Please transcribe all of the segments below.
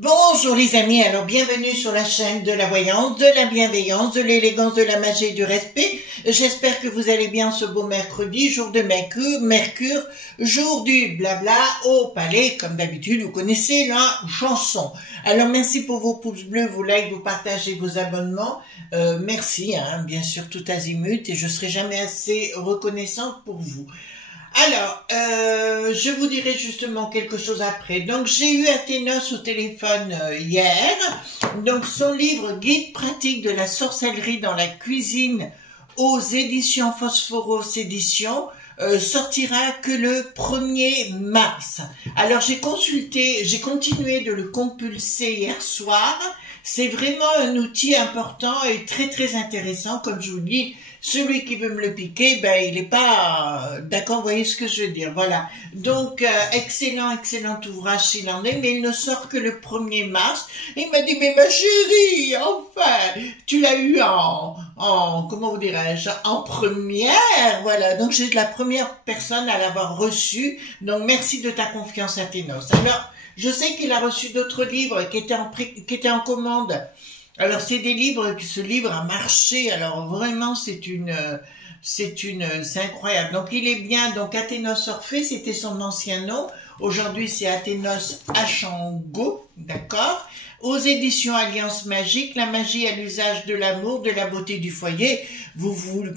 Bonjour les amis, alors bienvenue sur la chaîne de la voyance, de la bienveillance, de l'élégance, de la magie et du respect. J'espère que vous allez bien ce beau mercredi, jour de Mercure, jour du blabla au palais, comme d'habitude, vous connaissez la chanson. Alors merci pour vos pouces bleus, vos likes, vos partages et vos abonnements. Merci, bien sûr, tout azimut, et je serai jamais assez reconnaissante pour vous. Alors, je vous dirai justement quelque chose après. Donc, j'ai eu Athénos au téléphone hier. Donc, son livre « Guide pratique de la sorcellerie dans la cuisine » aux éditions Phosphoros Éditions sortira que le 1er mars. Alors, j'ai continué de le compulser hier soir. C'est vraiment un outil important et très très intéressant, comme je vous dis. Celui qui veut me le piquer, ben il n'est pas d'accord, vous voyez ce que je veux dire, voilà. Donc, excellent ouvrage s'il en est, mais il ne sort que le 1er mars. Il m'a dit, mais ma chérie, enfin, tu l'as eu comment vous dirais-je, en première, voilà. Donc, j'ai la première personne à l'avoir reçu, donc merci de ta confiance, Athénos. Alors, je sais qu'il a reçu d'autres livres qui étaient en commande. Alors, c'est des livres, ce livre a marché. Alors, vraiment, c'est incroyable. Donc, il est bien. Donc, Athénos Orphée, c'était son ancien nom. Aujourd'hui, c'est Athénos Achango, d'accord? Aux éditions Alliance Magique, la magie à l'usage de l'amour, de la beauté du foyer.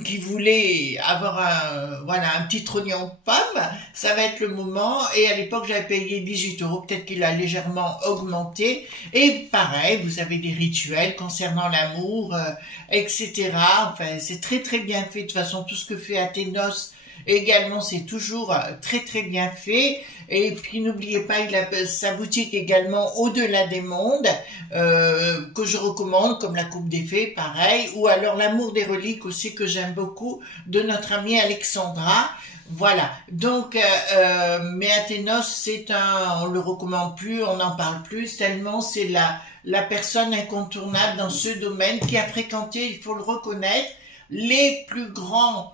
Qui voulez avoir un petit trognon de pomme, ça va être le moment. Et à l'époque, j'avais payé 18 €. Peut-être qu'il a légèrement augmenté. Et pareil, vous avez des rituels concernant l'amour, etc. Enfin, c'est très très bien fait. De toute façon, tout ce que fait Athénos également, c'est toujours très très bien fait. Et puis n'oubliez pas, il a sa boutique également Au-delà des mondes, que je recommande, comme la Coupe des Fées, pareil, ou alors L'amour des reliques aussi, que j'aime beaucoup, de notre amie Alexandra. Voilà, donc, mais Athénos, on le recommande plus, on n'en parle plus, tellement c'est la personne incontournable dans ce domaine, qui a fréquenté, il faut le reconnaître, les plus grands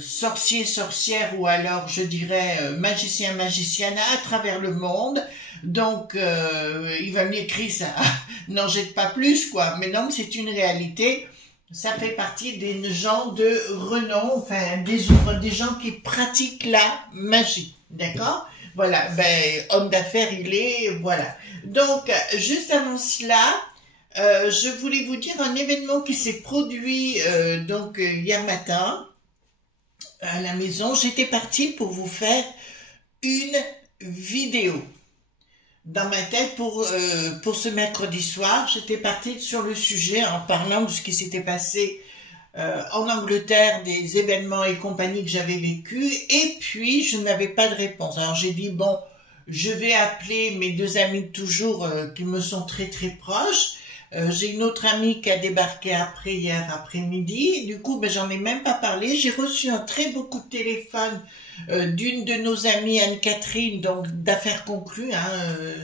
sorciers, sorcières, ou alors je dirais magiciens, magiciennes à travers le monde. Donc il va m'écrire ça, n'en jette pas plus quoi, mais non, c'est une réalité. Ça fait partie des gens de renom, enfin des gens qui pratiquent la magie, d'accord? Voilà, ben homme d'affaires il est, voilà. Donc juste avant cela, je voulais vous dire un événement qui s'est produit donc hier matin à la maison. J'étais partie pour vous faire une vidéo dans ma tête pour ce mercredi soir. J'étais partie sur le sujet en parlant de ce qui s'était passé en Angleterre, des événements et compagnie que j'avais vécu, et puis je n'avais pas de réponse. Alors j'ai dit bon, je vais appeler mes deux amis de toujours qui me sont très très proches. J'ai une autre amie qui a débarqué après hier après-midi. Du coup, ben, j'en ai même pas parlé. J'ai reçu un très beau coup de téléphone d'une de nos amies, Anne-Catherine, donc d'affaires conclues,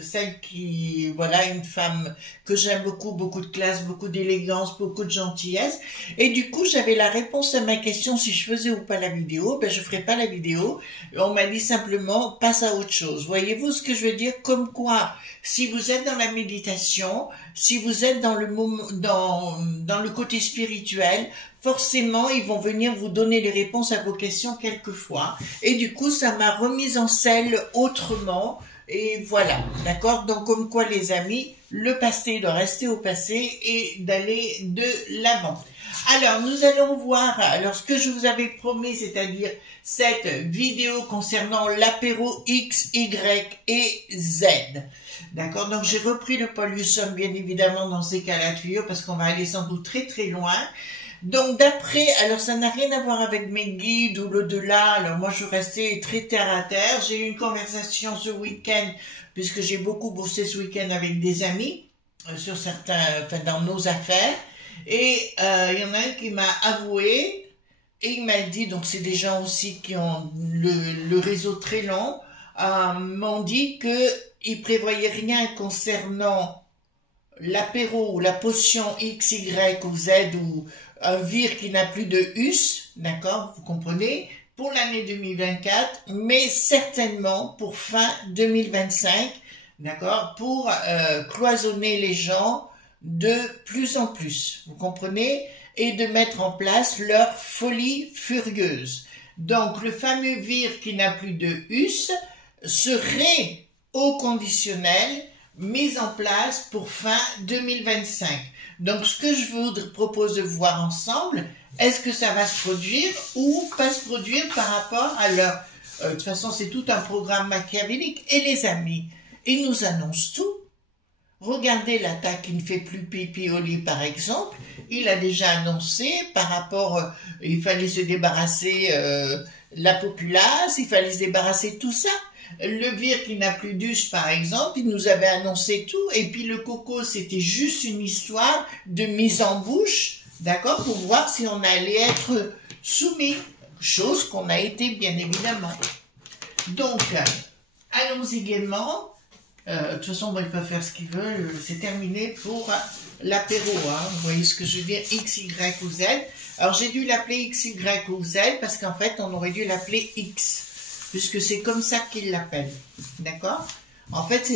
celle qui, voilà, une femme que j'aime beaucoup, beaucoup de classe, beaucoup d'élégance, beaucoup de gentillesse. Et du coup, j'avais la réponse à ma question si je faisais ou pas la vidéo. Ben, je ferai pas la vidéo. On m'a dit simplement, passe à autre chose. Voyez-vous ce que je veux dire? Comme quoi, si vous êtes dans la méditation, si vous êtes dans le côté spirituel, forcément, ils vont venir vous donner les réponses à vos questions quelquefois. Et du coup, ça m'a remise en selle autrement. Et voilà, d'accord? Donc, comme quoi, les amis, le passé doit rester au passé et d'aller de l'avant. Alors, nous allons voir, alors ce que je vous avais promis, c'est-à-dire cette vidéo concernant l'apéro X, Y et Z. D'accord? Donc, j'ai repris le Paul Husson, bien évidemment, dans ces cas-là tuyaux, parce qu'on va aller sans doute très très loin. Donc, d'après, alors ça n'a rien à voir avec mes guides ou l'au-delà, alors moi je restais très terre à terre. J'ai eu une conversation ce week-end, puisque j'ai beaucoup bossé ce week-end avec des amis, sur certains, enfin dans nos affaires, et il y en a un qui m'a avoué, et il m'a dit, donc c'est des gens aussi qui ont le réseau très long, m'ont dit qu'ils prévoyaient rien concernant l'apéro ou la potion X, Y ou Z ou un vir qui n'a plus de us, d'accord, vous comprenez, pour l'année 2024, mais certainement pour fin 2025, d'accord, pour cloisonner les gens de plus en plus, vous comprenez, et de mettre en place leur folie furieuse. Donc le fameux vir qui n'a plus de us serait au conditionnel mise en place pour fin 2025. Donc, ce que je vous propose de voir ensemble, est-ce que ça va se produire ou pas se produire par rapport à leur... de toute façon, c'est tout un programme machiavélique. Et les amis, ils nous annoncent tout. Regardez l'attaque qui ne fait plus pipi au lit, par exemple. Il a déjà annoncé par rapport... il fallait se débarrasser la populace, il fallait se débarrasser de tout ça. Le vir qui n'a plus d'us, par exemple, il nous avait annoncé tout, et puis le coco, c'était juste une histoire de mise en bouche, d'accord, pour voir si on allait être soumis, chose qu'on a été, bien évidemment. Donc, allons-y gaiement. De toute façon, bon, ils peuvent faire ce qu'ils veulent, c'est terminé pour l'apéro, hein. Vous voyez ce que je veux dire, X, Y ou Z. Alors, j'ai dû l'appeler X, Y ou Z, parce qu'en fait, on aurait dû l'appeler X. Puisque c'est comme ça qu'ils l'appellent, d'accord? En fait,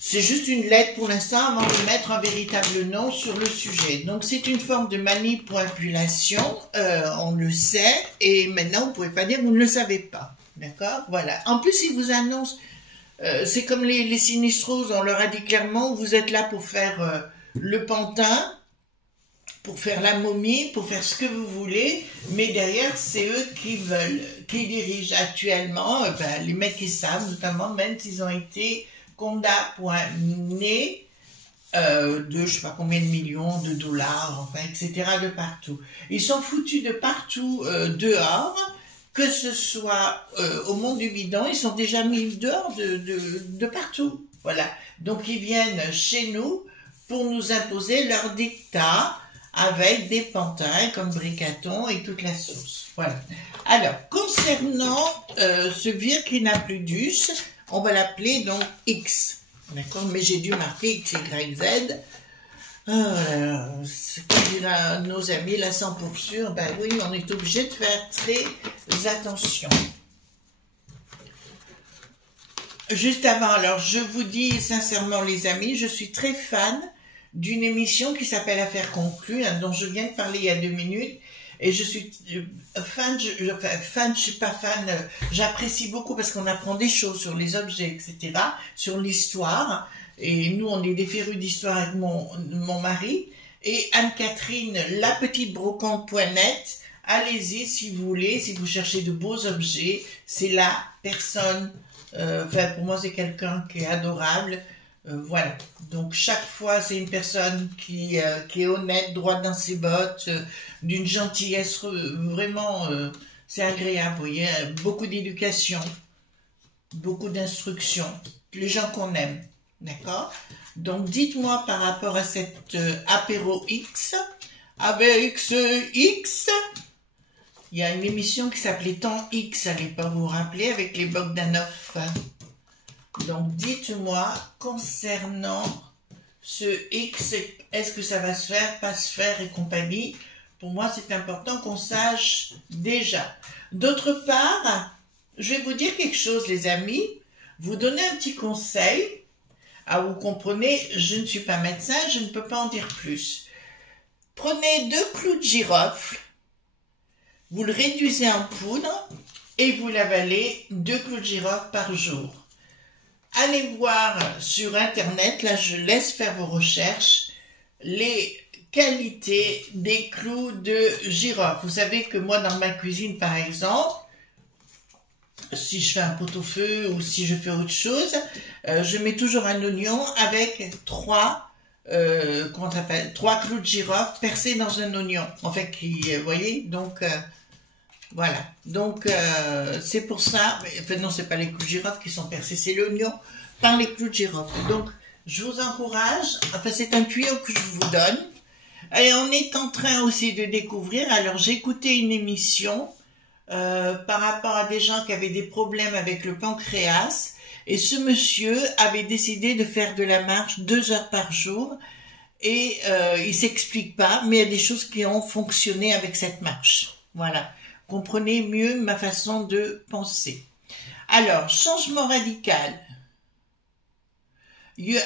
c'est juste une lettre pour l'instant avant de mettre un véritable nom sur le sujet. Donc, c'est une forme de manipulation, on le sait, et maintenant, vous ne pouvez pas dire que vous ne le savez pas, d'accord? Voilà. En plus, ils vous annoncent, c'est comme les sinistroses, on leur a dit clairement, vous êtes là pour faire le pantin, pour faire la momie, pour faire ce que vous voulez, mais derrière, c'est eux qui veulent, qui dirigent actuellement, les mecs qui savent, notamment, même s'ils ont été condamnés de je sais pas combien de millions de dollars, enfin, etc., de partout. Ils sont foutus de partout dehors, que ce soit au monde du bidon, ils sont déjà mis dehors de partout. Voilà. Donc, ils viennent chez nous pour nous imposer leur dictat, avec des pantins comme Bricaton et toute la sauce. Voilà. Alors, concernant ce vir qui n'a plus d'us, on va l'appeler donc X. D'accord? Mais j'ai dû marquer X, Y, Z. Ce que dira nos amis, la 100%, ben oui, on est obligé de faire très attention. Juste avant, alors je vous dis sincèrement les amis, je suis très fan d'une émission qui s'appelle Affaires conclues, hein, dont je viens de parler il y a 2 minutes, et je suis fan, je suis pas fan, j'apprécie beaucoup parce qu'on apprend des choses sur les objets, etc., sur l'histoire, et nous on est des férus d'histoire avec mon mari, et Anne-Catherine, lapetitebrocante.net, allez-y si vous voulez, si vous cherchez de beaux objets, c'est la personne, pour moi c'est quelqu'un qui est adorable. Voilà, donc chaque fois c'est une personne qui est honnête, droite dans ses bottes, d'une gentillesse vraiment, c'est agréable, vous voyez, beaucoup d'éducation, beaucoup d'instruction, les gens qu'on aime, d'accord? Donc dites-moi par rapport à cette apéro X, avec ce X, il y a une émission qui s'appelait Temps X à l'époque, vous vous rappelez, avec les Bogdanov. Donc, dites-moi, concernant ce X, est-ce que ça va se faire, pas se faire et compagnie? Pour moi, c'est important qu'on sache déjà. D'autre part, je vais vous dire quelque chose, les amis. Vous donner un petit conseil. Ah, vous comprenez, je ne suis pas médecin, je ne peux pas en dire plus. Prenez 2 clous de girofle, vous le réduisez en poudre, et vous l'avalez 2 clous de girofle par jour. Allez voir sur internet, là je laisse faire vos recherches, les qualités des clous de girofle. Vous savez que moi dans ma cuisine par exemple, si je fais un pot-au-feu ou si je fais autre chose, je mets toujours un oignon avec 3 clous de girofle percés dans un oignon. En fait, vous voyez, donc voilà. Donc c'est pour ça. Enfin non, c'est pas les clous de girofle qui sont percés, c'est l'oignon par les clous de girofle. Donc je vous encourage. Enfin, c'est un tuyau que je vous donne. Et on est en train aussi de découvrir. Alors j'ai écouté une émission. Par rapport à des gens qui avaient des problèmes avec le pancréas, et ce monsieur avait décidé de faire de la marche 2 heures par jour, et il s'explique pas, mais il y a des choses qui ont fonctionné avec cette marche. Voilà, comprenez mieux ma façon de penser. Alors, changement radical.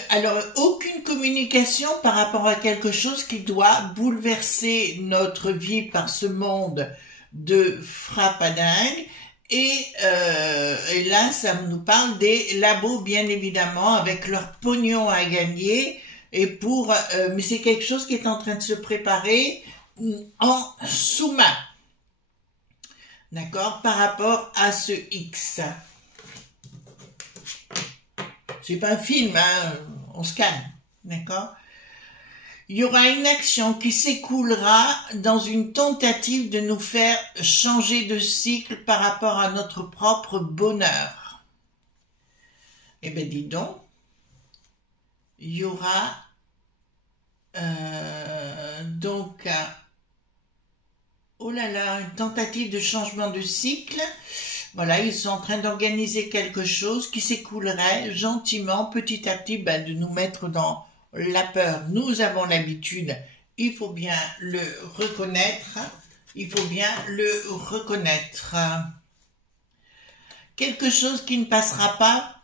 Alors, aucune communication par rapport à quelque chose qui doit bouleverser notre vie par ce monde de frappadingue, et là ça nous parle des labos bien évidemment avec leur pognon à gagner, et pour mais c'est quelque chose qui est en train de se préparer en sous-main, d'accord, par rapport à ce X. C'est pas un film, hein, on se calme, d'accord. Il y aura une action qui s'écoulera dans une tentative de nous faire changer de cycle par rapport à notre propre bonheur. Eh bien, dis donc, il y aura donc oh là là, une tentative de changement de cycle. Voilà, ils sont en train d'organiser quelque chose qui s'écoulerait gentiment, petit à petit, de nous mettre dans la peur. Nous avons l'habitude, il faut bien le reconnaître, Quelque chose qui ne passera pas,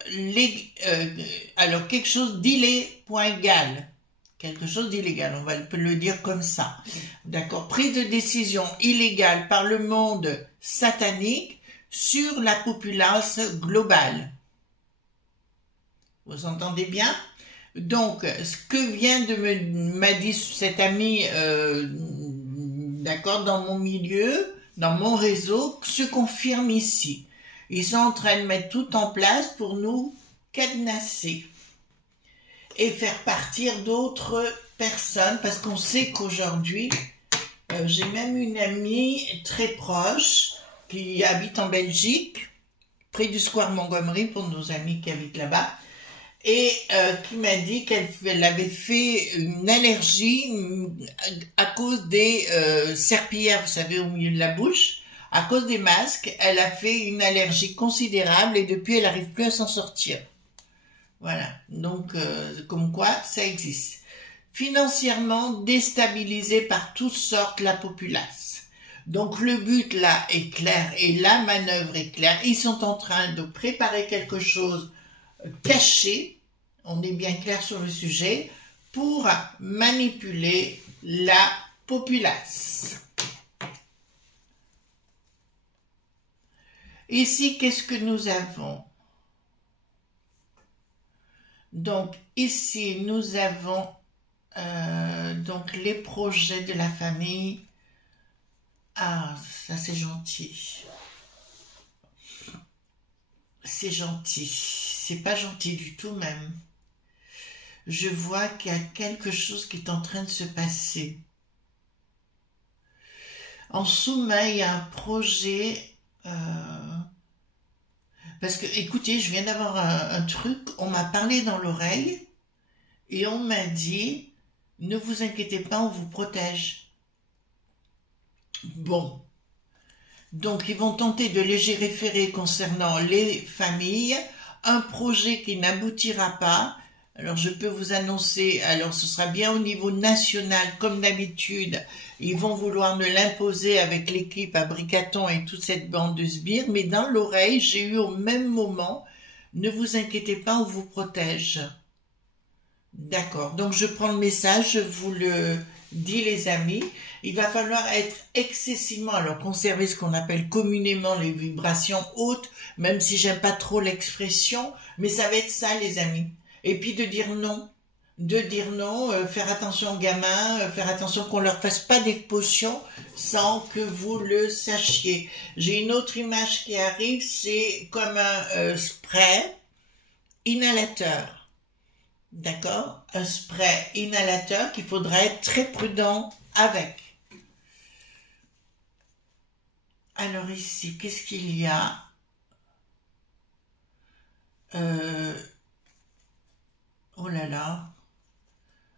alors quelque chose d'illégal, on va le dire comme ça, d'accord, prise de décision illégale par le monde satanique sur la populace globale. Vous entendez bien? Donc, ce que vient m'a dit cet ami, d'accord, dans mon milieu, dans mon réseau, se confirme ici. Ils sont en train de mettre tout en place pour nous cadenasser et faire partir d'autres personnes, parce qu'on sait qu'aujourd'hui, j'ai même une amie très proche qui habite en Belgique, près du Square Montgomery, pour nos amis qui habitent là-bas, et qui m'a dit qu'elle avait fait une allergie à cause des serpillères, vous savez, au milieu de la bouche. À cause des masques, elle a fait une allergie considérable et depuis, elle n'arrive plus à s'en sortir. Voilà, donc comme quoi, ça existe. Financièrement déstabilisé par toutes sortes la populace. Donc le but là est clair et la manœuvre est claire. Ils sont en train de préparer quelque chose caché, on est bien clair sur le sujet, pour manipuler la populace. Ici, qu'est-ce que nous avons? Donc ici, nous avons donc les projets de la famille. Ah, ça c'est gentil. C'est gentil. C'est pas gentil du tout même. Je vois qu'il y a quelque chose qui est en train de se passer. En sous-main, il y a un projet. Parce que, écoutez, je viens d'avoir un truc. On m'a parlé dans l'oreille et on m'a dit, ne vous inquiétez pas, on vous protège. Bon. Donc, ils vont tenter de légiférer concernant les familles, un projet qui n'aboutira pas. Alors, je peux vous annoncer, alors ce sera bien au niveau national, comme d'habitude, ils vont vouloir me l'imposer avec l'équipe à Bricaton et toute cette bande de sbires, mais dans l'oreille, j'ai eu au même moment, ne vous inquiétez pas, on vous protège. D'accord, donc je prends le message, je vous le dit les amis, il va falloir être excessivement, alors conserver ce qu'on appelle communément les vibrations hautes, même si j'aime pas trop l'expression, mais ça va être ça les amis. Et puis de dire non, faire attention aux gamins, faire attention qu'on leur fasse pas des potions sans que vous le sachiez. J'ai une autre image qui arrive, c'est comme un spray inhalateur. D'accord? Un spray inhalateur qu'il faudra être très prudent avec. Alors ici, qu'est-ce qu'il y a? Oh là là.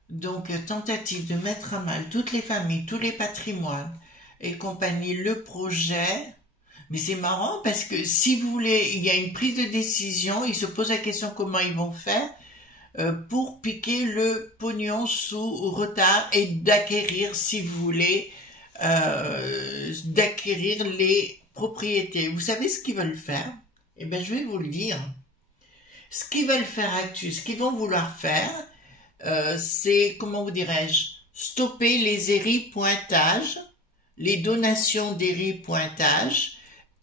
Donc, tentative de mettre à mal toutes les familles, tous les patrimoines et compagnie, le projet. Mais c'est marrant parce que si vous voulez, il y a une prise de décision, ils se posent la question comment ils vont faire pour piquer le pognon sous retard et d'acquérir, si vous voulez, d'acquérir les propriétés. Vous savez ce qu'ils veulent faire? Eh bien, je vais vous le dire. Ce qu'ils veulent faire actuellement, ce qu'ils vont vouloir faire, c'est, comment vous dirais-je, stopper les héripointages, les donations d'héripointages,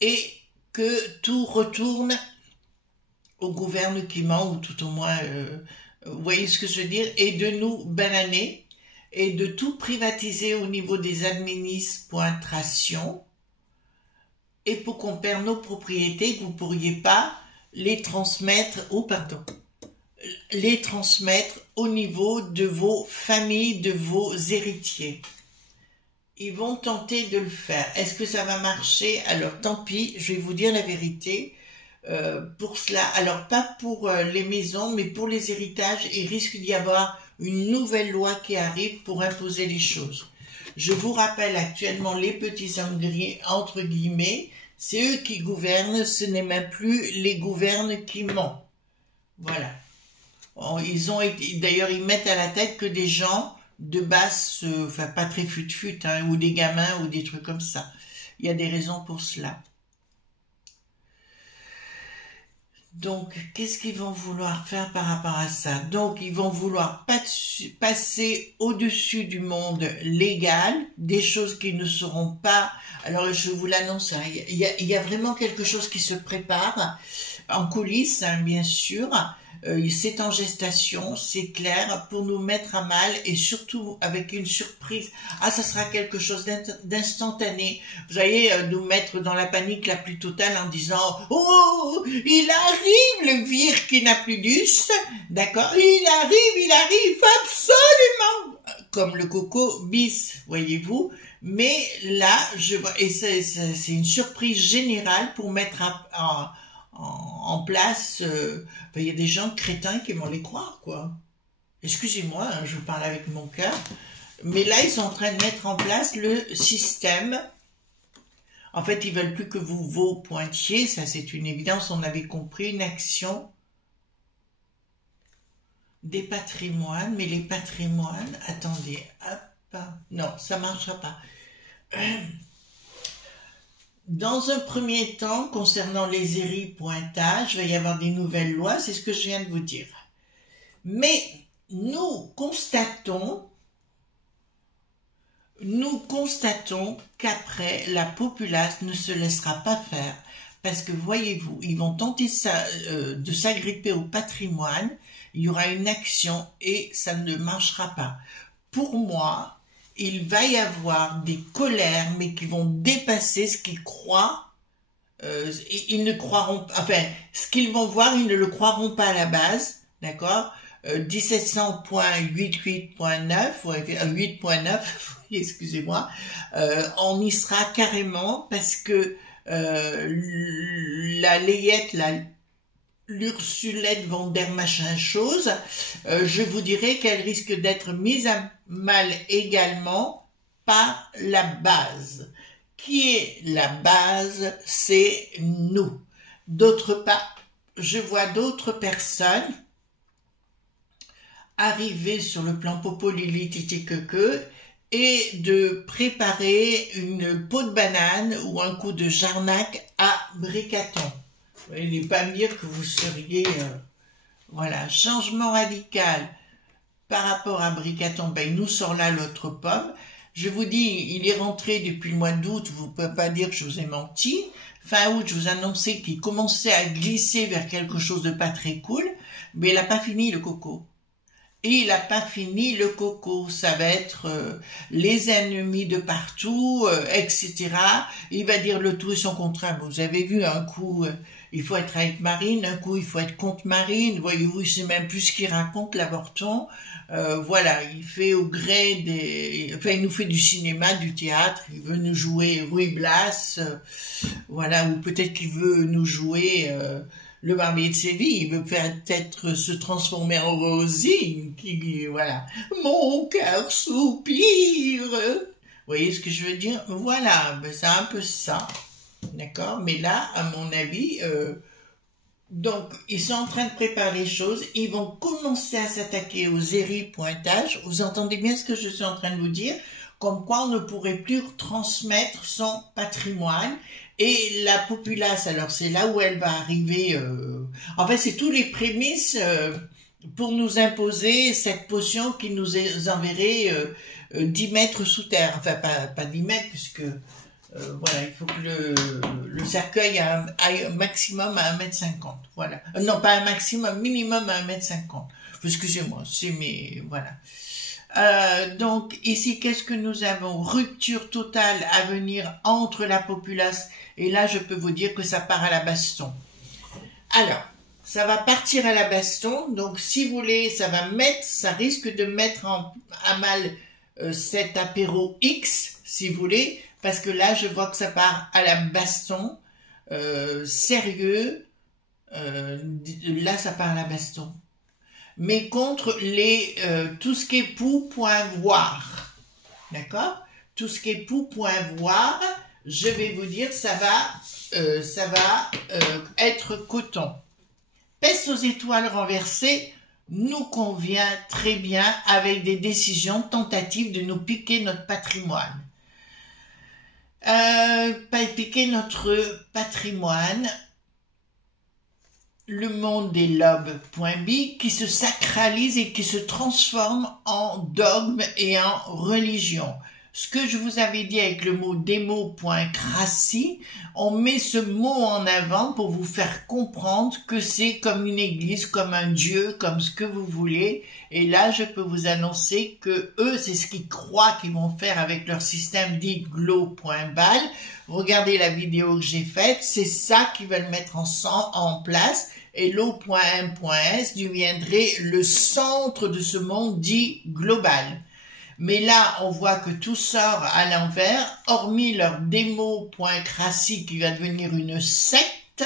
et que tout retourne au gouvernement, ou tout au moins, vous voyez ce que je veux dire, et de nous bananer, et de tout privatiser au niveau des administrations, et pour qu'on perde nos propriétés, que vous ne pourriez pas les transmettre, les transmettre au niveau de vos familles, de vos héritiers. Ils vont tenter de le faire. Est-ce que ça va marcher? Alors tant pis, je vais vous dire la vérité. Pour cela, alors pas pour les maisons, mais pour les héritages, il risque d'y avoir une nouvelle loi qui arrive pour imposer les choses. Je vous rappelle actuellement les petits entre guillemets, c'est eux qui gouvernent, ce n'est même plus les gouvernes qui mentent. Voilà. Ils ont été, d'ailleurs, ils mettent à la tête que des gens de basse, enfin pas très fut-fut, hein, ou des gamins ou des trucs comme ça. Il y a des raisons pour cela. Donc, qu'est-ce qu'ils vont vouloir faire par rapport à ça? Donc, ils vont vouloir passer au-dessus du monde légal, des choses qui ne seront pas... Alors, je vous l'annonce, hein, il y a vraiment quelque chose qui se prépare, en coulisses, hein, bien sûr. C'est en gestation, c'est clair, pour nous mettre à mal et surtout avec une surprise. Ah, ça sera quelque chose d'instantané. Vous allez nous mettre dans la panique la plus totale en disant « Oh, il arrive le vire qui n'a plus d'us, d'accord, il arrive absolument !» Comme le coco bis, voyez-vous. Mais là, je vois, et c'est une surprise générale pour mettre en place, il y a des gens crétins qui vont les croire, quoi. Excusez-moi, hein, je parle avec mon cœur. Mais là, ils sont en train de mettre en place le système. En fait, ils veulent plus que vous pointiez, ça c'est une évidence, on avait compris, une action des patrimoines, mais les patrimoines, attendez, hop, non, ça marchera pas. Dans un premier temps, concernant les héripointages, il va y avoir des nouvelles lois, c'est ce que je viens de vous dire. Mais nous constatons qu'après, la populace ne se laissera pas faire, parce que voyez-vous, ils vont tenter de s'agripper au patrimoine, il y aura une action et ça ne marchera pas. Pour moi, il va y avoir des colères, mais qui vont dépasser ce qu'ils croient. Ils ne croiront, enfin, ce qu'ils vont voir, ils ne le croiront pas à la base, d'accord? 1700.88.9, 8.9, excusez-moi, on y sera carrément parce que la layette, l'Ursulette von der machin chose, je vous dirais qu'elle risque d'être mise à mal également par la base. Qui est la base? C'est nous. D'autre part, je vois d'autres personnes arriver sur le plan popolilititiqueque et de préparer une peau de banane ou un coup de jarnac à Bricaton. Il n'est pas me dire que vous seriez... voilà, changement radical. par rapport à Bricaton, ben, il nous sort là l'autre pomme. Je vous dis, il est rentré depuis le mois d'août, vous ne pouvez pas dire que je vous ai menti. Fin août, je vous annonçais qu'il commençait à glisser vers quelque chose de pas très cool, mais il n'a pas fini le coco. Et il n'a pas fini le coco, ça va être les ennemis de partout, etc. Il va dire le tout et son contraire. Vous avez vu, un coup, il faut être avec Marine, un coup, il faut être contre Marine. Voyez-vous, il sait même plus ce qu'il raconte, l'avorton. Voilà, il fait au gré des... Enfin, il nous fait du cinéma, du théâtre, il veut nous jouer Ruy Blas, voilà, ou peut-être qu'il veut nous jouer... le barbier de Séville, il veut peut-être se transformer en Rosine, qui, voilà, mon cœur soupire. Vous voyez ce que je veux dire? Voilà, ben c'est un peu ça, d'accord? Mais là, à mon avis, donc, ils sont en train de préparer les choses, ils vont commencer à s'attaquer aux pointages. Vous entendez bien ce que je suis en train de vous dire? Comme quoi on ne pourrait plus transmettre son patrimoine. Et la populace, alors c'est là où elle va arriver, en fait c'est tous les prémices pour nous imposer cette potion qui nous enverrait 10 mètres sous terre, enfin pas 10 mètres puisque voilà, il faut que le cercueil aille un maximum à 1,50 m, voilà. Non, pas un maximum, minimum à 1,50 m. Excusez-moi, c'est mes... voilà. Donc ici, qu'est-ce que nous avons? Rupture totale à venir entre la populace, et là je peux vous dire que ça part à la baston. Alors, ça va partir à la baston, donc si vous voulez, ça risque de mettre à mal cet apéro X, si vous voulez, parce que là je vois que ça part à la baston, sérieux, là ça part à la baston. Mais contre tout ce qui est pou.voir, d'accord? Tout ce qui est pou.voir, je vais vous dire, ça va être coton. Peste aux étoiles renversées nous convient très bien avec des décisions tentatives de nous piquer notre patrimoine. Pas piquer notre patrimoine. Le monde des lobes.bi qui se sacralise et qui se transforme en dogme et en religion. Ce que je vous avais dit avec le mot démo.crassi, on met ce mot en avant pour vous faire comprendre que c'est comme une église, comme un dieu, comme ce que vous voulez. Et là, je peux vous annoncer que eux, c'est ce qu'ils croient qu'ils vont faire avec leur système dit glow.bal. Regardez la vidéo que j'ai faite, c'est ça qu'ils veulent mettre en place. Et l'eau.m.s deviendrait le centre de ce monde dit global. Mais là, on voit que tout sort à l'envers, hormis leur démo.crassi qui va devenir une secte,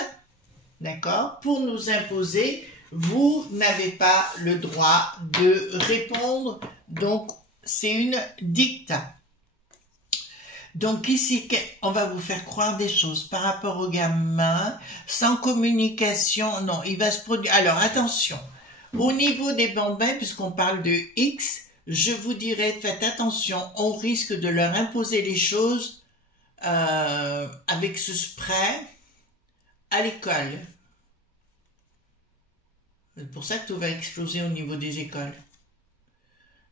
d'accord, pour nous imposer, vous n'avez pas le droit de répondre, donc c'est une dicta. Donc ici, on va vous faire croire des choses par rapport aux gamins, sans communication, non, il va se produire. Alors attention, au niveau des bambins, puisqu'on parle de X, je vous dirais, faites attention, on risque de leur imposer les choses avec ce spray à l'école. C'est pour ça que tout va exploser au niveau des écoles.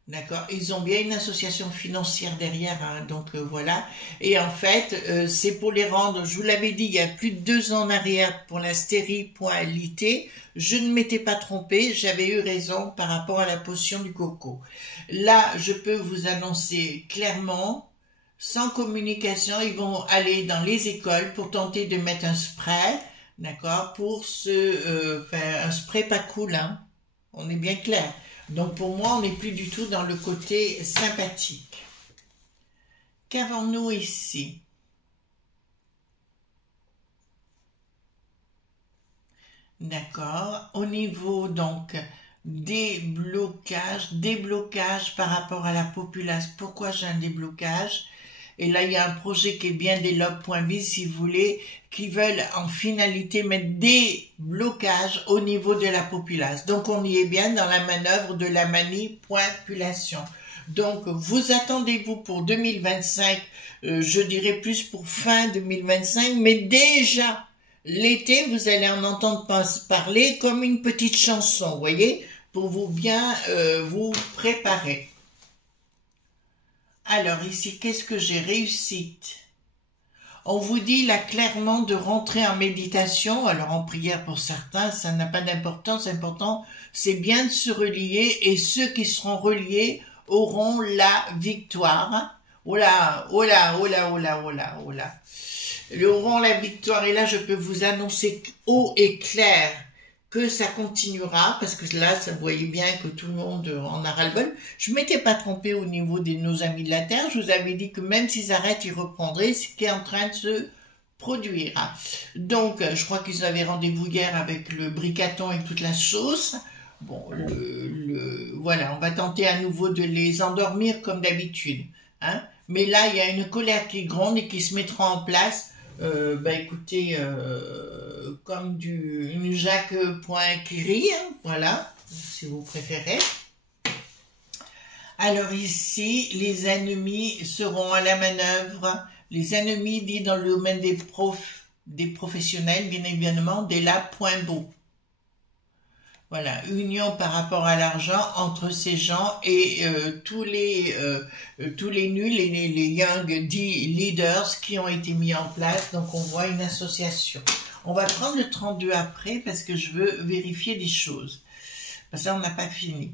D'accord, ils ont bien une association financière derrière, hein, donc voilà. Et en fait, c'est pour les rendre, je vous l'avais dit il y a plus de 2 ans en arrière pour la stérile.lit, je ne m'étais pas trompée, j'avais eu raison par rapport à la potion du coco. Là, je peux vous annoncer clairement, sans communication, ils vont aller dans les écoles pour tenter de mettre un spray, d'accord, pour faire un spray pas cool, hein, on est bien clair. Donc pour moi, on n'est plus du tout dans le côté sympathique. Qu'avons-nous ici? D'accord. Au niveau donc des déblocages par rapport à la population. Pourquoi j'ai un déblocage? Et là, il y a un projet qui est bien des lobes.bi, si vous voulez, qui veulent en finalité mettre des blocages au niveau de la population. Donc, on y est bien dans la manœuvre de la manipulation. Donc, vous attendez-vous pour 2025, je dirais plus pour fin 2025, mais déjà, l'été, vous allez en entendre parler comme une petite chanson, vous voyez? pour vous bien vous préparer. Alors ici, qu'est-ce que j'ai? Réussite. On vous dit là clairement de rentrer en méditation, alors en prière pour certains, ça n'a pas d'importance, l'important c'est bien de se relier et ceux qui seront reliés auront la victoire. Oh là, oh là, oh là, oh là, oh là, oh là. Ils auront la victoire et là je peux vous annoncer haut et clair que ça continuera, parce que là, ça vous voyez bien que tout le monde en a ras-le-bol. Je ne m'étais pas trompée au niveau de nos amis de la Terre, je vous avais dit que même s'ils arrêtent, ils reprendraient, ce qui est en train de se produire. Donc, je crois qu'ils avaient rendez-vous hier avec le bricaton et toute la sauce. Bon, voilà, on va tenter à nouveau de les endormir comme d'habitude. Hein. Mais là, il y a une colère qui gronde et qui se mettra en place. Écoutez, comme une Jacques Point-Curie, hein, voilà, si vous préférez. Alors ici, les ennemis seront à la manœuvre. Les ennemis dits dans le domaine des professionnels, bien évidemment, dès là, point beau. Voilà, union par rapport à l'argent entre ces gens et tous les nuls, les young leaders qui ont été mis en place. Donc on voit une association. On va prendre le 32 après parce que je veux vérifier des choses. Parce que là on n'a pas fini.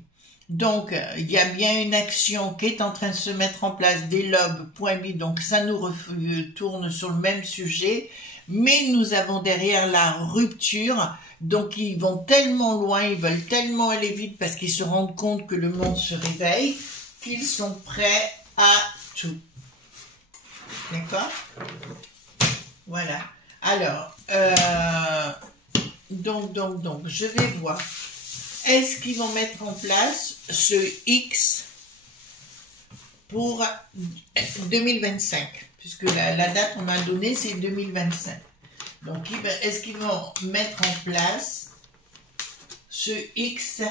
Donc il y a bien une action qui est en train de se mettre en place des lobes, point B. Donc ça nous retourne sur le même sujet. Mais nous avons derrière la rupture. Donc ils vont tellement loin, ils veulent tellement aller vite parce qu'ils se rendent compte que le monde se réveille, qu'ils sont prêts à tout. D'accord? Voilà. Alors, donc, je vais voir. Est-ce qu'ils vont mettre en place ce X pour 2025? Puisque la date qu'on m'a donnée, c'est 2025. Donc, est-ce qu'ils vont mettre en place ce X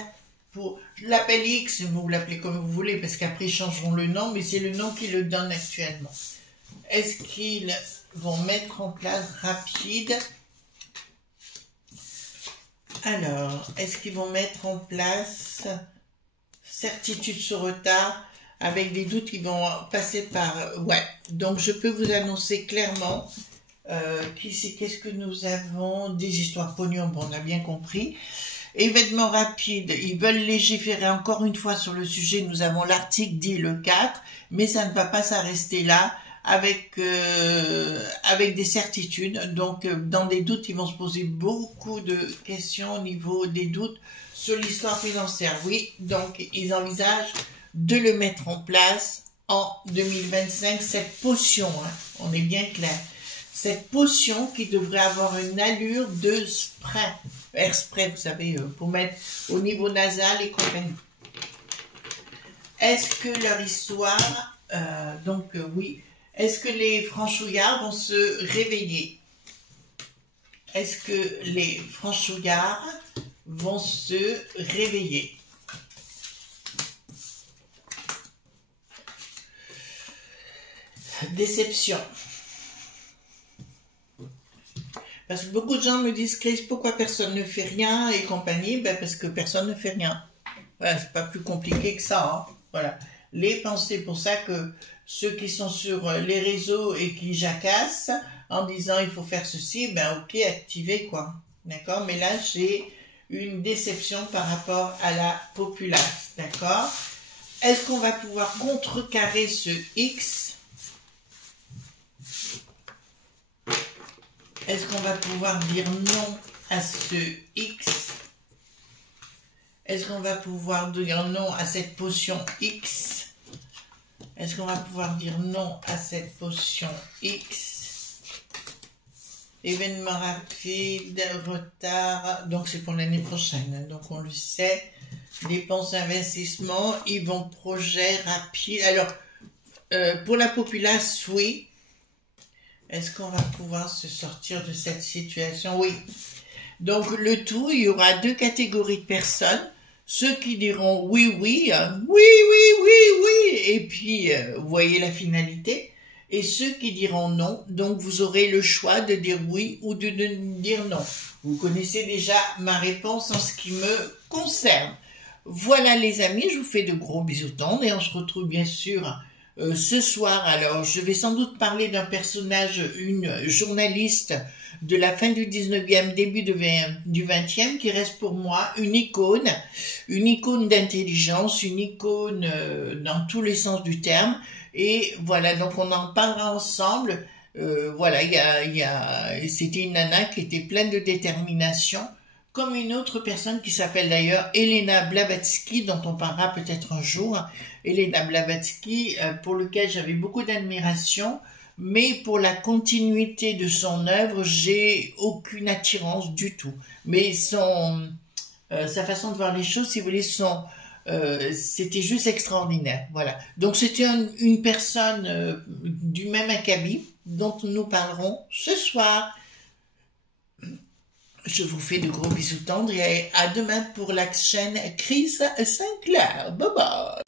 pour... Je l'appelle X, mais vous l'appelez comme vous voulez, parce qu'après, ils changeront le nom, mais c'est le nom qu'ils le donnent actuellement. Est-ce qu'ils vont mettre en place rapide? Alors, est-ce qu'ils vont mettre en place certitude sur retard avec des doutes qui vont passer par... Ouais, donc je peux vous annoncer clairement... qu'est-ce que nous avons? Des histoires pognon, bon, on a bien compris. Événements rapides, ils veulent légiférer encore une fois sur le sujet. Nous avons l'article dit le 4, mais ça ne va pas s'arrêter là avec des certitudes. Donc, dans des doutes, ils vont se poser beaucoup de questions au niveau des doutes sur l'histoire financière. Oui, donc ils envisagent de le mettre en place en 2025, cette potion, hein, on est bien clair. Cette potion qui devrait avoir une allure de spray, air spray, vous savez, pour mettre au niveau nasal et compagnie. Est-ce que leur histoire, oui, est-ce que les franchouillards vont se réveiller? Est-ce que les franchouillards vont se réveiller? Déception. Parce que beaucoup de gens me disent, Chris, pourquoi personne ne fait rien et compagnie? Ben parce que personne ne fait rien. Voilà, c'est pas plus compliqué que ça. Hein. Voilà. Les pensées, pour ça que ceux qui sont sur les réseaux et qui jacassent en disant il faut faire ceci, ben ok, activez quoi. D'accord? Mais là, j'ai une déception par rapport à la populace. D'accord? Est-ce qu'on va pouvoir contrecarrer ce X? Est-ce qu'on va pouvoir dire non à ce X? Est-ce qu'on va pouvoir dire non à cette potion X? Est-ce qu'on va pouvoir dire non à cette potion X? Événement rapide, retard, donc c'est pour l'année prochaine, donc on le sait. Dépenses d'investissement, ils vont projet rapide. Alors, pour la populace, oui. Est-ce qu'on va pouvoir se sortir de cette situation? Oui. Donc, le tout, il y aura deux catégories de personnes. Ceux qui diront oui, oui, oui, et puis, vous voyez la finalité. Et ceux qui diront non. Donc, vous aurez le choix de dire oui ou de dire non. Vous connaissez déjà ma réponse en ce qui me concerne. Voilà les amis, je vous fais de gros bisous tendres et on se retrouve bien sûr ce soir. Alors je vais sans doute parler d'un personnage, une journaliste de la fin du 19e, début du 20e, qui reste pour moi une icône d'intelligence, une icône dans tous les sens du terme. Et voilà, donc on en parlera ensemble. Voilà, c'était une nana qui était pleine de détermination, comme une autre personne qui s'appelle d'ailleurs Elena Blavatsky, dont on parlera peut-être un jour. Elena Blavatsky, pour lequel j'avais beaucoup d'admiration, mais pour la continuité de son œuvre, j'ai aucune attirance du tout. Mais sa façon de voir les choses, si vous voulez, c'était juste extraordinaire. Voilà. Donc c'était une personne du même acabit dont nous parlerons ce soir. Je vous fais de gros bisous tendres et à demain pour la chaîne Chris Sinclair. Bye bye.